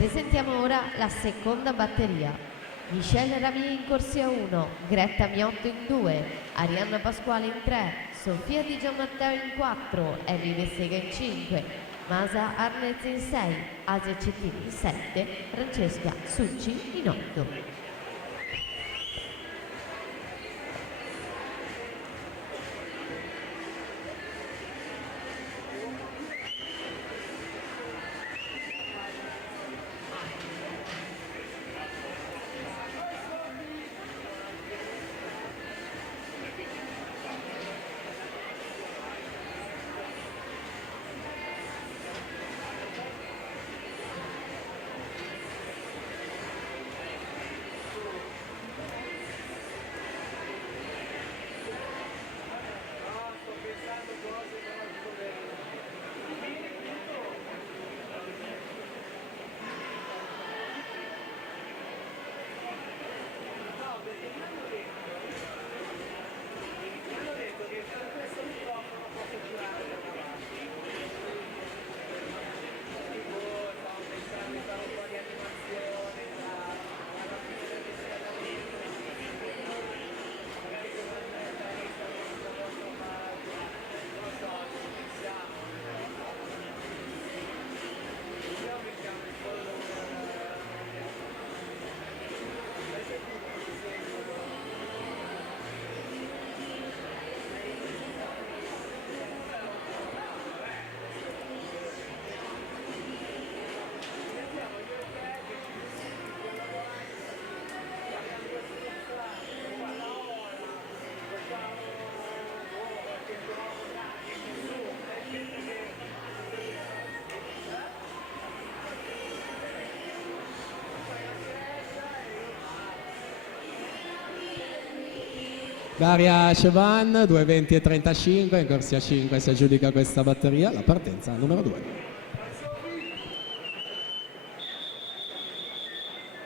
Presentiamo ora la seconda batteria. Michele Rami in corsia 1, Greta Miotto in 2, Arianna Pasquale in 3, Sofia Di Gianmatteo in 4, Ellie De Sega in 5, Masa Arnez in 6, Asia Cettini in 7, Francesca Succi in 8. Daria Cevan, 2:20 e 35, in corsia 5 si aggiudica questa batteria, la partenza numero 2.